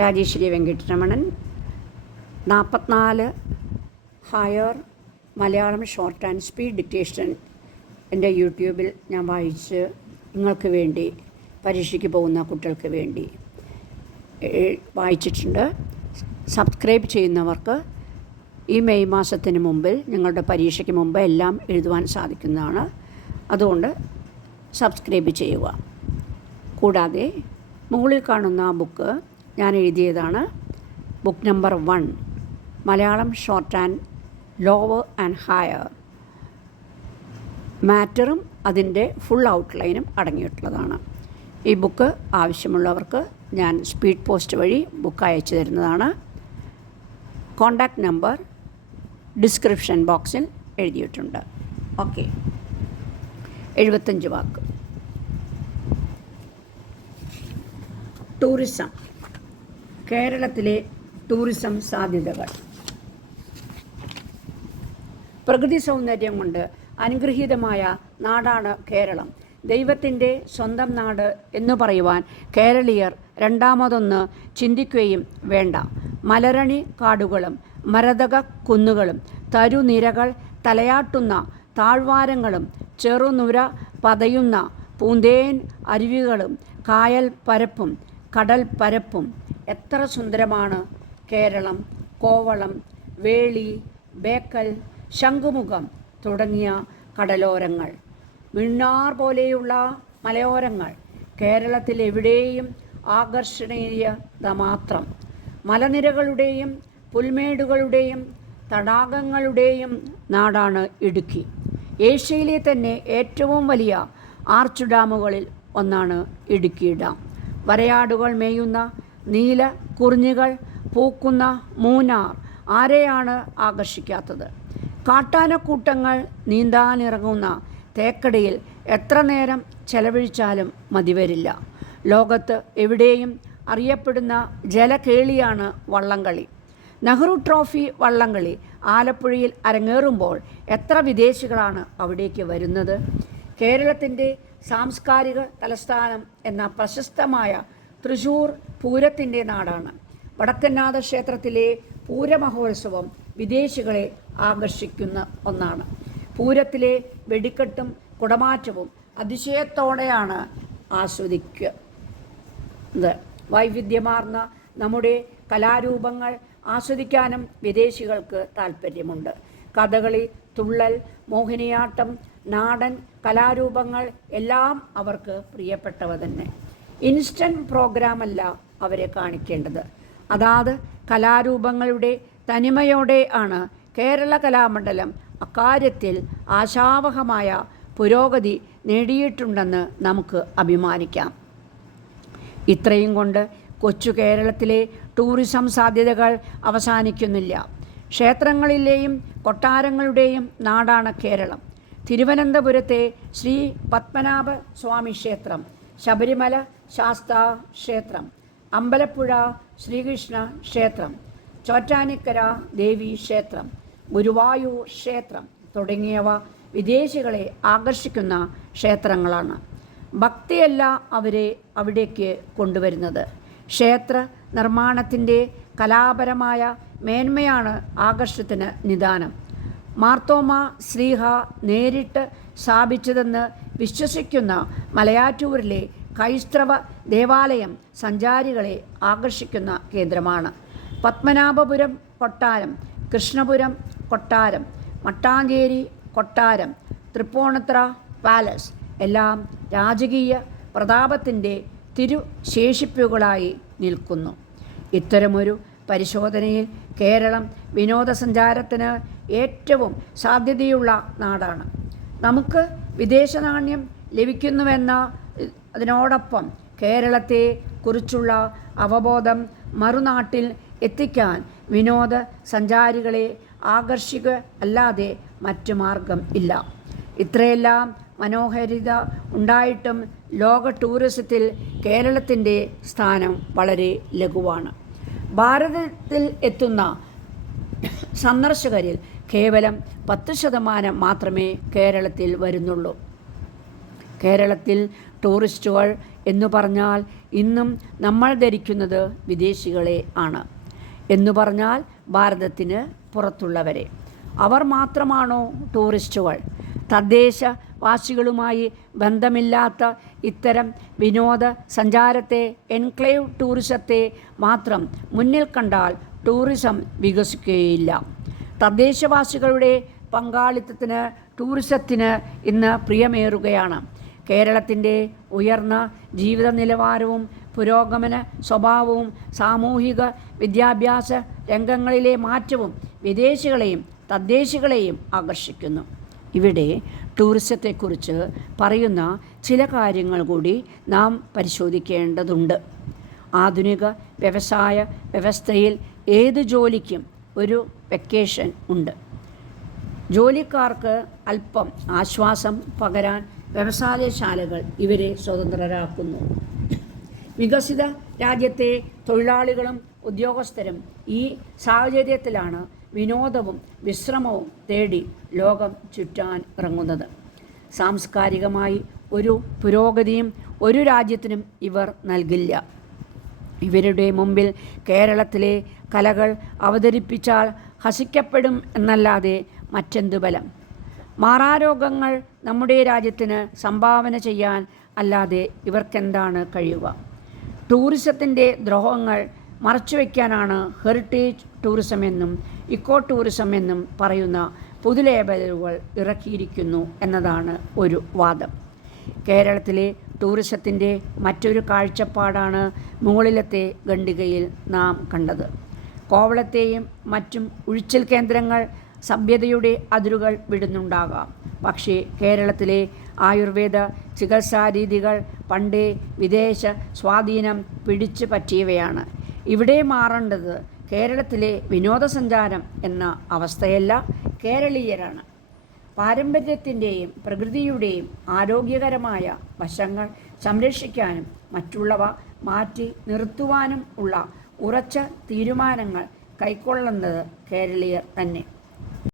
Rajeshwari Venkataramanan 44 higher Malayalam short and speed dictation എൻ്റെ യൂട്യൂബിൽ ഞാൻ വായിച്ച് നിങ്ങൾക്ക് വേണ്ടി പരീക്ഷയ്ക്ക് പോകുന്ന കുട്ടികൾക്ക് വേണ്ടി വായിച്ചിട്ടുണ്ട്. സബ്സ്ക്രൈബ് ചെയ്യുന്നവർക്ക് ഈ മെയ് മാസത്തിന് മുമ്പിൽ നിങ്ങളുടെ പരീക്ഷയ്ക്ക് മുമ്പ് എല്ലാം എഴുതുവാൻ സാധിക്കുന്നതാണ്. അതുകൊണ്ട് സബ്സ്ക്രൈബ് ചെയ്യുക. കൂടാതെ മുകളിൽ കാണുന്ന ബുക്ക് ഞാൻ എഴുതിയതാണ്. Book number 1 Malayalam short and lower and higher. മാറ്ററും അതിൻ്റെ ഫുൾ ഔട്ട്ലൈനും അടങ്ങിയിട്ടുള്ളതാണ്. ഈ ബുക്ക് ആവശ്യമുള്ളവർക്ക് ഞാൻ സ്പീഡ് പോസ്റ്റ് വഴി ബുക്ക് അയച്ചു തരുന്നതാണ്. കോൺടാക്റ്റ് നമ്പർ ഡിസ്ക്രിപ്ഷൻ ബോക്സിൽ എഴുതിയിട്ടുണ്ട്. ഓക്കെ. 75 വാക്ക്. ടൂറിസം. കേരളത്തിലെ ടൂറിസം സാധ്യതകൾ. പ്രകൃതി സൗന്ദര്യം കൊണ്ട് അനുഗ്രഹീതമായ നാടാണ് കേരളം. ദൈവത്തിൻ്റെ സ്വന്തം നാട് എന്നു പറയുവാൻ കേരളീയർ രണ്ടാമതൊന്ന് ചിന്തിക്കുകയും വേണ്ട. മലരണി കാടുകളും മരതക കുന്നുകളും തരുനിരകൾ തലയാട്ടുന്ന താഴ്വാരങ്ങളും ചെറുനുര പതയുന്ന പൂന്തേൻ അരുവികളും കായൽ പരപ്പും കടൽ പരപ്പും. എത്ര സുന്ദരമാണ് കേരളം. കോവളം, വേളി, ബേക്കൽ, ശംഖുമുഖം തുടങ്ങിയ കടലോരങ്ങൾ, മിന്നാർ പോലെയുള്ള മലയോരങ്ങൾ കേരളത്തിൽ എവിടെയും ആകർഷണീയത മാത്രം. മലനിരകളുടെയും പുൽമേടുകളുടെയും തടാകങ്ങളുടെയും നാടാണ് ഇടുക്കി. ഏഷ്യയിലെ തന്നെ ഏറ്റവും വലിയ ആർച്ച് ഡാമുകളിൽ ഒന്നാണ് ഇടുക്കി ഡാം. വരയാടുകൾ മേയുന്ന നീല കുറിഞ്ഞികൾ പൂക്കുന്ന മൂന്നാർ ആരെയാണ് ആകർഷിക്കാത്തത്? കാട്ടാനക്കൂട്ടങ്ങൾ നീന്താനിറങ്ങുന്ന തേക്കടിയിൽ എത്ര നേരം ചെലവഴിച്ചാലും മതിവരില്ല. ലോകത്ത് എവിടെയും അറിയപ്പെടുന്ന ജലകേളിയാണ് വള്ളംകളി. നെഹ്റു ട്രോഫി വള്ളംകളി ആലപ്പുഴയിൽ അരങ്ങേറുമ്പോൾ എത്ര വിദേശികളാണ് അവിടേക്ക് വരുന്നത്? കേരളത്തിൻ്റെ സാംസ്കാരിക തലസ്ഥാനം എന്ന പ്രശസ്തമായ തൃശ്ശൂർ പൂരത്തിൻ്റെ നാടാണ്. വടക്കനാഥ ക്ഷേത്രത്തിലെ പൂരമഹോത്സവം വിദേശികളെ ആകർഷിക്കുന്ന ഒന്നാണ്. പൂരത്തിലെ വെടിക്കെട്ടും കുടമാറ്റവും അതിശയത്തോടെയാണ് ആസ്വദിക്കുന്നത്. വൈവിധ്യമാർന്ന നമ്മുടെ കലാരൂപങ്ങൾ ആസ്വദിക്കാനും വിദേശികൾക്ക് താല്പര്യമുണ്ട്. കഥകളി, തുള്ളൽ, മോഹിനിയാട്ടം, നാടൻ കലാരൂപങ്ങൾ എല്ലാം അവർക്ക് പ്രിയപ്പെട്ടവ തന്നെ. ഇൻസ്റ്റൻറ്റ് പ്രോഗ്രാമല്ല അവരെ കാണിക്കേണ്ടത്. അതാത് കലാരൂപങ്ങളുടെ തനിമയോടെ ആണ് കേരള കലാമണ്ഡലം അക്കാര്യത്തിൽ ആശാവഹമായ പുരോഗതി നേടിയിട്ടുണ്ടെന്ന് നമുക്ക് അഭിമാനിക്കാം. ഇത്രയും കൊണ്ട് കൊച്ചു കേരളത്തിലെ ടൂറിസം സാധ്യതകൾ അവസാനിക്കുന്നില്ല. ക്ഷേത്രങ്ങളിലെയും കൊട്ടാരങ്ങളുടെയും നാടാണ് കേരളം. തിരുവനന്തപുരത്തെ ശ്രീ പത്മനാഭ സ്വാമി ക്ഷേത്രം, ശബരിമല ശാസ്താ ക്ഷേത്രം, അമ്പലപ്പുഴ ശ്രീകൃഷ്ണ ക്ഷേത്രം, ചോറ്റാനിക്കര ദേവി ക്ഷേത്രം, ഗുരുവായൂർ ക്ഷേത്രം തുടങ്ങിയവ വിദേശികളെ ആകർഷിക്കുന്ന ക്ഷേത്രങ്ങളാണ്. ഭക്തിയല്ല അവരെ അവിടേക്ക് കൊണ്ടുവരുന്നത്. ക്ഷേത്ര നിർമ്മാണത്തിൻ്റെ കലാപരമായ മേന്മയാണ് ആകർഷത്തിന് നിദാനം. മാർത്തോമ ശ്ലീഹ നേരിട്ട് സ്ഥാപിച്ചതെന്ന് വിശ്വസിക്കുന്ന മലയാറ്റൂരിലെ ക്രൈസ്തവ ദേവാലയം സഞ്ചാരികളെ ആകർഷിക്കുന്ന കേന്ദ്രമാണ്. പത്മനാഭപുരം കൊട്ടാരം, കൃഷ്ണപുരം കൊട്ടാരം, മട്ടാഞ്ചേരി കൊട്ടാരം, തൃപ്പൂണിത്തുറ പാലസ് എല്ലാം രാജകീയ പ്രതാപത്തിൻ്റെ തിരുശേഷിപ്പുകളായി നിൽക്കുന്നു. ഇത്തരമൊരു പരിശോധനയിൽ കേരളം വിനോദസഞ്ചാരത്തിന് ഏറ്റവും സാധ്യതയുള്ള നാടാണ്. നമുക്ക് വിദേശ നാണ്യം ലഭിക്കുന്നുവെന്ന അതിനോടൊപ്പം കേരളത്തെ കുറിച്ചുള്ള അവബോധം മറുനാട്ടിൽ എത്തിക്കാൻ വിനോദ സഞ്ചാരികളെ ആകർഷിക്കുക അല്ലാതെ മറ്റു മാർഗം ഇല്ല. ഇത്രയെല്ലാം മനോഹാരിത ഉണ്ടായിട്ടും ലോക ടൂറിസത്തിൽ കേരളത്തിൻ്റെ സ്ഥാനം വളരെ ലഘുവാണ്. ഭാരതത്തിൽ എത്തുന്ന സന്ദർശകരിൽ കേവലം 10% മാത്രമേ കേരളത്തിൽ വരുന്നുള്ളൂ. കേരളത്തിൽ ടൂറിസ്റ്റുകൾ എന്നു പറഞ്ഞാൽ ഇന്നും നമ്മൾ ധരിക്കുന്നത് വിദേശികളെ ആണ്. എന്നു പറഞ്ഞാൽ ഭാരതത്തിന് പുറത്തുള്ളവരെ. അവർ മാത്രമാണോ ടൂറിസ്റ്റുകൾ? തദ്ദേശവാസികളുമായി ബന്ധമില്ലാത്ത ഇത്തരം വിനോദ സഞ്ചാരത്തെ, എൻക്ലേവ് ടൂറിസത്തെ മാത്രം മുന്നിൽ കണ്ടാൽ ടൂറിസം വികസിക്കുകയില്ല. തദ്ദേശവാസികളുടെ പങ്കാളിത്തത്തിന് ടൂറിസത്തിന് ഇന്ന് പ്രിയമേറുകയാണ്. കേരളത്തിൻ്റെ ഉയർന്ന ജീവിത നിലവാരവും പുരോഗമന സ്വഭാവവും സാമൂഹിക വിദ്യാഭ്യാസ രംഗങ്ങളിലെ മാറ്റവും വിദേശികളെയും തദ്ദേശികളെയും ആകർഷിക്കുന്നു. ഇവിടെ ടൂറിസത്തെക്കുറിച്ച് പറയുന്ന ചില കാര്യങ്ങൾ കൂടി നാം പരിശോധിക്കേണ്ടതുണ്ട്. ആധുനിക വ്യവസായ വ്യവസ്ഥയിൽ ഏത് ജോലിക്കും ഒരു വെക്കേഷൻ ഉണ്ട്. ജോലിക്കാർക്ക് അല്പം ആശ്വാസം പകരാൻ വ്യവസായശാലകൾ ഇവരെ സ്വതന്ത്രരാക്കുന്നു. വികസിത രാജ്യത്തെ തൊഴിലാളികളും ഉദ്യോഗസ്ഥരും ഈ സാഹചര്യത്തിലാണ് വിനോദവും വിശ്രമവും തേടി ലോകം ചുറ്റാൻ ഇറങ്ങുന്നത്. സാംസ്കാരികമായി ഒരു പുരോഗതിയും ഒരു രാജ്യത്തിനും ഇവർ നൽകില്ല. ഇവരുടെ മുമ്പിൽ കേരളത്തിലെ കലകൾ അവതരിപ്പിച്ചാൽ ഹസിക്കപ്പെടും എന്നല്ലാതെ മറ്റെന്തു ബലം? മാറാരോഗങ്ങൾ നമ്മുടെ രാജ്യത്തിന് സംഭാവന ചെയ്യാൻ അല്ലാതെ ഇവർക്കെന്താണ് കഴിയുക? ടൂറിസത്തിൻ്റെ ദ്രോഹങ്ങൾ മറച്ചുവെക്കാനാണ് ഹെറിറ്റേജ് ടൂറിസം എന്നും ഇക്കോ ടൂറിസം എന്നും പറയുന്ന പുതുലേബലുകൾ ഇറക്കിയിരിക്കുന്നു എന്നതാണ് ഒരു വാദം. കേരളത്തിലെ ടൂറിസത്തിൻ്റെ മറ്റൊരു കാഴ്ചപ്പാടാണ് മുകളിലത്തെ ഖണ്ഡികയിൽ നാം കണ്ടത്. കോവളത്തെയും മറ്റും ഉഴിച്ചിൽ കേന്ദ്രങ്ങൾ സഭ്യതയുടെ അതിരുകൾ വിടുന്നുണ്ടാകാം. പക്ഷേ കേരളത്തിലെ ആയുർവേദ ചികിത്സാരീതികൾ പണ്ടേ വിദേശ സ്വാധീനം പിടിച്ചു പറ്റിയവയാണ്. ഇവിടെ മാറേണ്ടത് കേരളത്തിലെ വിനോദസഞ്ചാരം എന്ന അവസ്ഥയല്ല, കേരളീയരാണ്. പാരമ്പര്യത്തിൻ്റെയും പ്രകൃതിയുടെയും ആരോഗ്യകരമായ വശങ്ങൾ സംരക്ഷിക്കാനും മറ്റുള്ളവ മാറ്റി നിർത്തുവാനും ഉള്ള ഉറച്ച തീരുമാനങ്ങൾ കൈക്കൊള്ളുന്നത് കേരളീയർ തന്നെ.